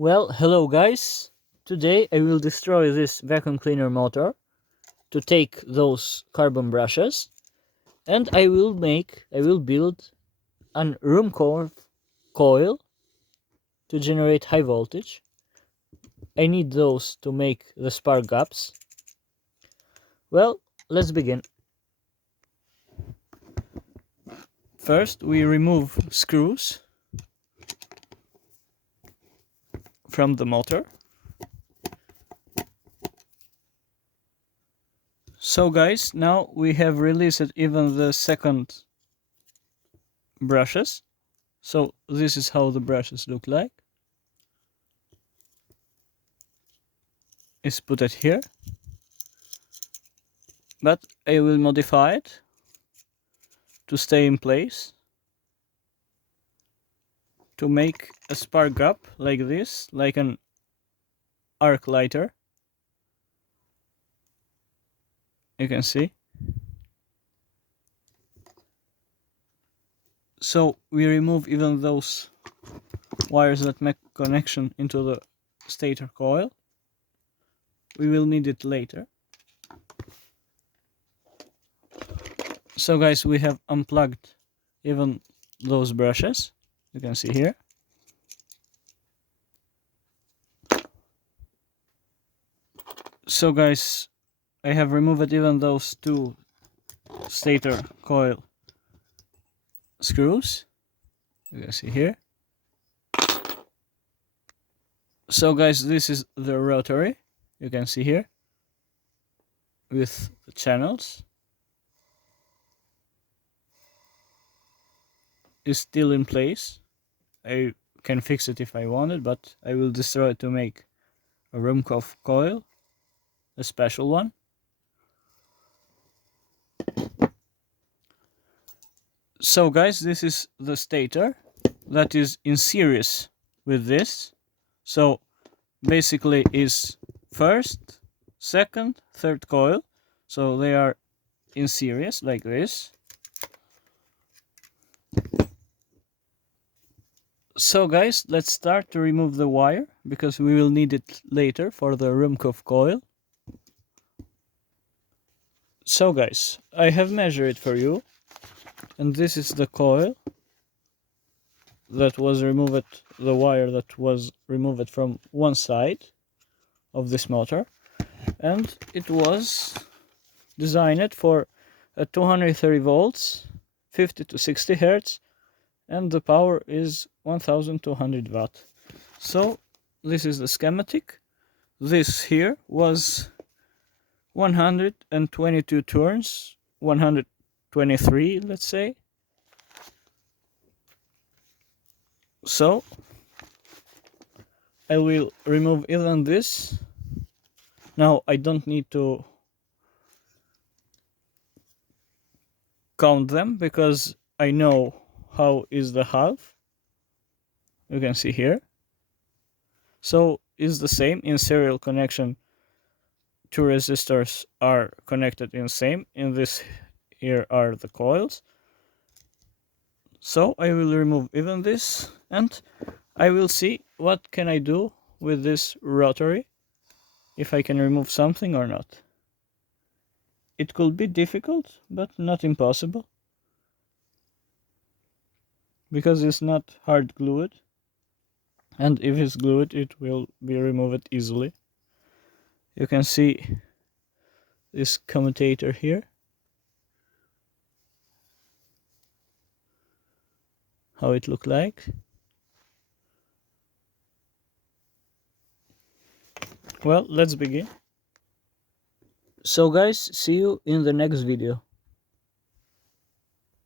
Well, hello guys. Today I will destroy this vacuum cleaner motor to take those carbon brushes, and I will build an Rumchof coil to generate high voltage. I need those to make the spark gaps. Well, let's begin. First we remove screws from the motor. So guys, now we have released even the second brushes. So this is how the brushes look like. Is put it here, but I will modify it to stay in place to make a spark gap like this, like an arc lighter. You can see. So we remove even those wires that make connection into the stator coil. We will need it later. So guys, we have unplugged even those brushes. You can see here. So guys, I have removed even those two stator coil screws. You can see here. So guys, this is the rotary. You can see here with the channels. Is still in place. I can fix it if I wanted, but I will destroy it to make a Rumchof coil, a special one. So guys, this is the stator that is in series with this. So basically is first, second, third coil. So they are in series like this. So guys, let's start to remove the wire because we will need it later for the Rumchof coil. So guys, I have measured it for you, and this is the coil that was removed, the wire that was removed from one side of this motor, and it was designed for a 230 volts, 50 to 60 hertz, and the power is 1200 watt. So this is the schematic. This here was 122 turns, 123 let's say. So I will remove even this. Now I don't need to count them because I know how is the half. You can see here. So it's the same in serial connection. Two resistors are connected in same. In this here are the coils. So I will remove even this, and I will see what can I do with this rotary, if I can remove something or not. It could be difficult, but not impossible, because it's not hard glued, and if it's glued it will be removed easily. You can see this commutator here, how it look like. Well, let's begin. So guys, see you in the next video.